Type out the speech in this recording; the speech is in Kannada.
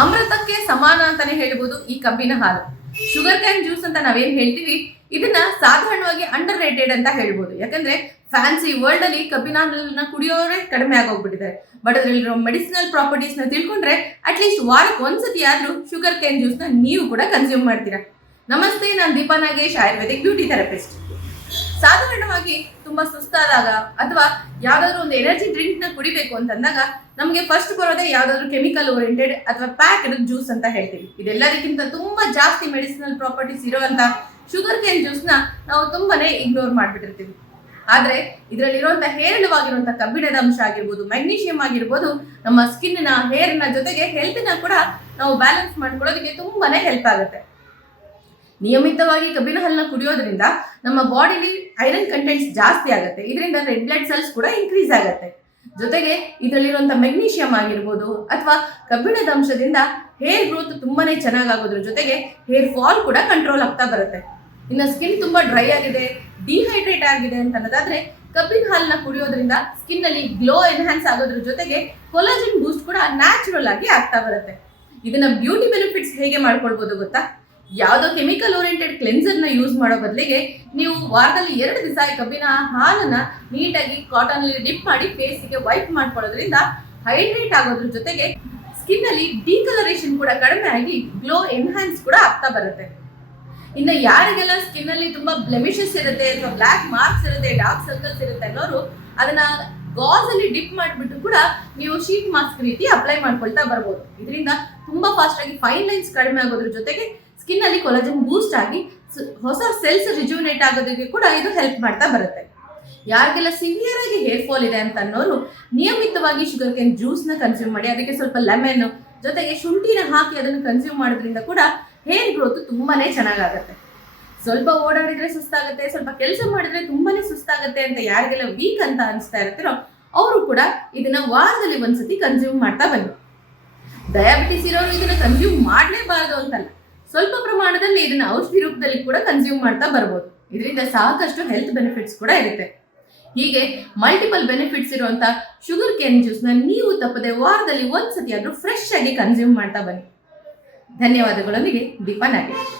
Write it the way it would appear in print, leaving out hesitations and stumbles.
ಅಮೃತಕ್ಕೆ ಸಮಾನ ಅಂತಾನೆ ಹೇಳ್ಬೋದು ಈ ಕಬ್ಬಿನ ಹಾಲು. ಶುಗರ್ ಕ್ಯಾನ್ ಜ್ಯೂಸ್ ಅಂತ ನಾವೇನ್ ಹೇಳ್ತೀವಿ, ಇದನ್ನ ಸಾಧಾರಣವಾಗಿ ಅಂಡರ್ ರೇಟೆಡ್ ಅಂತ ಹೇಳ್ಬೋದು. ಯಾಕಂದ್ರೆ ಫ್ಯಾನ್ಸಿ ವರ್ಲ್ಡ್ ಅಲ್ಲಿ ಕಬ್ಬಿನ ಹಾಲನ್ನ ಕುಡಿಯೋರೇ ಕಡಿಮೆ ಆಗೋಗ್ಬಿಟ್ಟಿದ್ದಾರೆ. ಬಟ್ ಅದ್ರಲ್ಲಿರೋ ಮೆಡಿಸಿನಲ್ ಪ್ರಾಪರ್ಟೀಸ್ ನ ತಿಳ್ಕೊಂಡ್ರೆ ಅಟ್ಲೀಸ್ಟ್ ವಾರಕ್ಕೆ ಒಂದ್ಸತಿ ಆದ್ರೂ ಶುಗರ್ ಕ್ಯಾನ್ ಜ್ಯೂಸ್ ನ ನೀವು ಕೂಡ ಕನ್ಸ್ಯೂಮ್ ಮಾಡ್ತೀರಾ. ನಮಸ್ತೆ, ನಾನು ದೀಪಾ ನಾಗೇಶ್, ಆಯುರ್ವೇದಿಕ್ ಬ್ಯೂಟಿ ಥೆರಪಿಸ್ಟ್. ಸಾಧಾರಣವಾಗಿ ತುಂಬಾ ಸುಸ್ತಾದಾಗ ಅಥವಾ ಯಾವ್ದಾದ್ರು ಒಂದು ಎನರ್ಜಿ ಡ್ರಿಂಕ್ ನ ಕುಡಿಬೇಕು ಅಂತಂದಾಗ ನಮಗೆ ಫಸ್ಟ್ ಬರೋದೇ ಯಾವ್ದಾದ್ರು ಕೆಮಿಕಲ್ ಓರಿಯೆಂಟೆಡ್ ಅಥವಾ ಪ್ಯಾಕ್ಡ್ ಜ್ಯೂಸ್ ಅಂತ ಹೇಳ್ತೀವಿ. ಇದೆಲ್ಲದಕ್ಕಿಂತ ತುಂಬಾ ಜಾಸ್ತಿ ಮೆಡಿಸಿನಲ್ ಪ್ರಾಪರ್ಟೀಸ್ ಇರುವಂತ ಶುಗರ್ ಕೇನ್ ಜ್ಯೂಸ್ ನ ನಾವು ತುಂಬಾನೇ ಇಗ್ನೋರ್ ಮಾಡ್ಬಿಟ್ಟಿರ್ತೀವಿ. ಆದ್ರೆ ಇದರಲ್ಲಿರುವಂತಹ ಹೇರಳವಾಗಿರುವಂತಹ ಕಬ್ಬಿಣದ ಅಂಶ ಆಗಿರ್ಬೋದು, ಮ್ಯಾಗ್ನೀಷಿಯಂ ಆಗಿರ್ಬೋದು, ನಮ್ಮ ಸ್ಕಿನ್ ನ ಹೇರ್ ನ ಜೊತೆಗೆ ಹೆಲ್ತ್ ನ ಕೂಡ ನಾವು ಬ್ಯಾಲೆನ್ಸ್ ಮಾಡ್ಕೊಳ್ಳೋದಕ್ಕೆ ತುಂಬಾನೇ ಹೆಲ್ಪ್ ಆಗುತ್ತೆ. ನಿಯಮಿತವಾಗಿ ಕಬ್ಬಿನ ಹಾಲನ್ನ ಕುಡಿಯೋದ್ರಿಂದ ನಮ್ಮ ಬಾಡಿಲಿ ಐರನ್ ಕಂಟೆಂಟ್ಸ್ ಜಾಸ್ತಿ ಆಗುತ್ತೆ. ಇದರಿಂದ ರೆಡ್ ಬ್ಲಡ್ ಸೆಲ್ಸ್ ಕೂಡ ಇನ್ಕ್ರೀಸ್ ಆಗುತ್ತೆ. ಜೊತೆಗೆ ಇದರಲ್ಲಿರುವಂತಹ ಮೆಗ್ನೀಷಿಯಂ ಆಗಿರ್ಬೋದು ಅಥವಾ ಕಬ್ಬಿಣದ ಅಂಶದಿಂದ ಹೇರ್ ಗ್ರೋತ್ ತುಂಬಾನೇ ಚೆನ್ನಾಗಾಗೋದ್ರ ಜೊತೆಗೆ ಹೇರ್ ಫಾಲ್ ಕೂಡ ಕಂಟ್ರೋಲ್ ಆಗ್ತಾ ಬರುತ್ತೆ. ಇನ್ನು ಸ್ಕಿನ್ ತುಂಬಾ ಡ್ರೈ ಆಗಿದೆ, ಡಿಹೈಡ್ರೇಟ್ ಆಗಿದೆ ಅಂತ ಅನ್ನೋದಾದ್ರೆ ಕಬ್ಬಿನ ಹಾಲನ್ನ ಕುಡಿಯೋದ್ರಿಂದ ಸ್ಕಿನ್ ಅಲ್ಲಿ ಗ್ಲೋ ಎನ್ಹಾನ್ಸ್ ಆಗೋದ್ರ ಜೊತೆಗೆ ಕೊಲಾಜಿನ್ ಬೂಸ್ಟ್ ಕೂಡ ನ್ಯಾಚುರಲ್ ಆಗಿ ಆಗ್ತಾ ಬರುತ್ತೆ. ಇದನ್ನ ಬ್ಯೂಟಿ ಬೆನಿಫಿಟ್ಸ್ ಹೇಗೆ ಮಾಡ್ಕೊಳ್ಬಹುದು ಗೊತ್ತಾ? ಯಾವುದೋ ಕೆಮಿಕಲ್ ಓರಿಯೆಂಟೆಡ್ ಕ್ಲೆನ್ಸರ್ ನ ಯೂಸ್ ಮಾಡೋ ಬದಲಿಗೆ ನೀವು ವಾರದಲ್ಲಿ 2 ದಿವಸ ಕಬ್ಬಿನ ಹಾಲನ್ನ ನೀಟಾಗಿ ಕಾಟನ್ ಅಲ್ಲಿ ಡಿಪ್ ಮಾಡಿ ಫೇಸ್ಗೆ ವೈಪ್ ಮಾಡ್ಕೊಳ್ಳೋದ್ರಿಂದ ಹೈಡ್ರೇಟ್ ಆಗೋದ್ರ ಜೊತೆಗೆ ಸ್ಕಿನ್ ಅಲ್ಲಿ ಡಿಕಲರೇಷನ್ ಕೂಡ ಕಡಿಮೆ ಆಗಿ ಗ್ಲೋ ಎನ್ಹಾನ್ಸ್ ಕೂಡ ಆಗ್ತಾ ಬರುತ್ತೆ. ಇನ್ನು ಯಾರಿಗೆಲ್ಲ ಸ್ಕಿನ್ ಅಲ್ಲಿ ತುಂಬಾ ಬ್ಲೆಮಿಷಸ್ ಇರುತ್ತೆ ಅಥವಾ ಬ್ಲಾಕ್ ಮಾರ್ಕ್ಸ್ ಇರುತ್ತೆ, ಡಾರ್ಕ್ ಸರ್ಕಲ್ಸ್ ಇರುತ್ತೆ ಅನ್ನೋರು ಅದನ್ನ ಗಾಸ್ ಅಲ್ಲಿ ಡಿಪ್ ಮಾಡಿಬಿಟ್ಟು ಕೂಡ ನೀವು ಶೀಟ್ ಮಾಸ್ಕ್ ರೀತಿ ಅಪ್ಲೈ ಮಾಡ್ಕೊಳ್ತಾ ಬರ್ಬೋದು. ಇದರಿಂದ ತುಂಬಾ ಫಾಸ್ಟ್ ಆಗಿ ಫೈನ್ ಲೈನ್ಸ್ ಕಡಿಮೆ ಆಗೋದ್ರ ಜೊತೆಗೆ ಸ್ಕಿನ್ ಅಲ್ಲಿ ಕೊಲಾಜನ್ ಬೂಸ್ಟ್ ಆಗಿ ಹೊಸ ಸೆಲ್ಸ್ ರಿಜುವಿನೇಟ್ ಆಗೋದಕ್ಕೆ ಕೂಡ ಇದು ಹೆಲ್ಪ್ ಮಾಡ್ತಾ ಬರುತ್ತೆ. ಯಾರಿಗೆಲ್ಲ ಸಿವಿಯರ್ ಆಗಿ ಹೇರ್ ಫಾಲ್ ಇದೆ ಅಂತ ಅನ್ನೋರು ನಿಯಮಿತವಾಗಿ ಶುಗರ್ ಕೇನ್ ಜ್ಯೂಸ್ ನ ಕನ್ಸ್ಯೂಮ್ ಮಾಡಿ ಅದಕ್ಕೆ ಸ್ವಲ್ಪ ಲೆಮನ್ ಜೊತೆಗೆ ಶುಂಠಿನ ಹಾಕಿ ಅದನ್ನು ಕನ್ಸ್ಯೂಮ್ ಮಾಡೋದ್ರಿಂದ ಕೂಡ ಹೇರ್ ಗ್ರೋತ್ ತುಂಬಾನೇ ಚೆನ್ನಾಗಾಗುತ್ತೆ. ಸ್ವಲ್ಪ ಓಡಾಡಿದ್ರೆ ಸುಸ್ತಾಗುತ್ತೆ, ಸ್ವಲ್ಪ ಕೆಲಸ ಮಾಡಿದ್ರೆ ತುಂಬಾನೇ ಸುಸ್ತಾಗುತ್ತೆ ಅಂತ ಯಾರಿಗೆಲ್ಲ ವೀಕ್ ಅಂತ ಅನಿಸ್ತಾ ಇರ್ತೀರೋ ಅವರು ಕೂಡ ಇದನ್ನ ವಾರದಲ್ಲಿ ಒಂದ್ಸತಿ ಕನ್ಸ್ಯೂಮ್ ಮಾಡ್ತಾ ಬನ್ನಿ. ಡಯಾಬಿಟಿಸ್ ಇರೋರು ಇದನ್ನ ಕನ್ಸ್ಯೂಮ್ ಮಾಡಲೇಬಾರದು ಅಂತಲ್ಲ, ಸ್ವಲ್ಪ ಪ್ರಮಾಣದಲ್ಲಿ ಇದನ್ನ ಔಷಧಿ ರೂಪದಲ್ಲಿ ಕೂಡ ಕನ್ಸ್ಯೂಮ್ ಮಾಡ್ತಾ ಬರ್ಬೋದು. ಇದರಿಂದ ಸಾಕಷ್ಟು ಹೆಲ್ತ್ ಬೆನಿಫಿಟ್ಸ್ ಕೂಡ ಇರುತ್ತೆ. ಹೀಗೆ ಮಲ್ಟಿಪಲ್ ಬೆನಿಫಿಟ್ಸ್ ಇರುವಂತ ಶುಗರ್ ಕೇನ್ ಜ್ಯೂಸ್ ನ ನೀವು ತಪ್ಪದೆ ವಾರದಲ್ಲಿ ಒಂದ್ಸತಿ ಆದ್ರೂ ಫ್ರೆಶ್ ಆಗಿ ಕನ್ಸ್ಯೂಮ್ ಮಾಡ್ತಾ ಬನ್ನಿ. ಧನ್ಯವಾದಗಳೊಂದಿಗೆ ದೀಪಾ ನಾಗೇಶ್.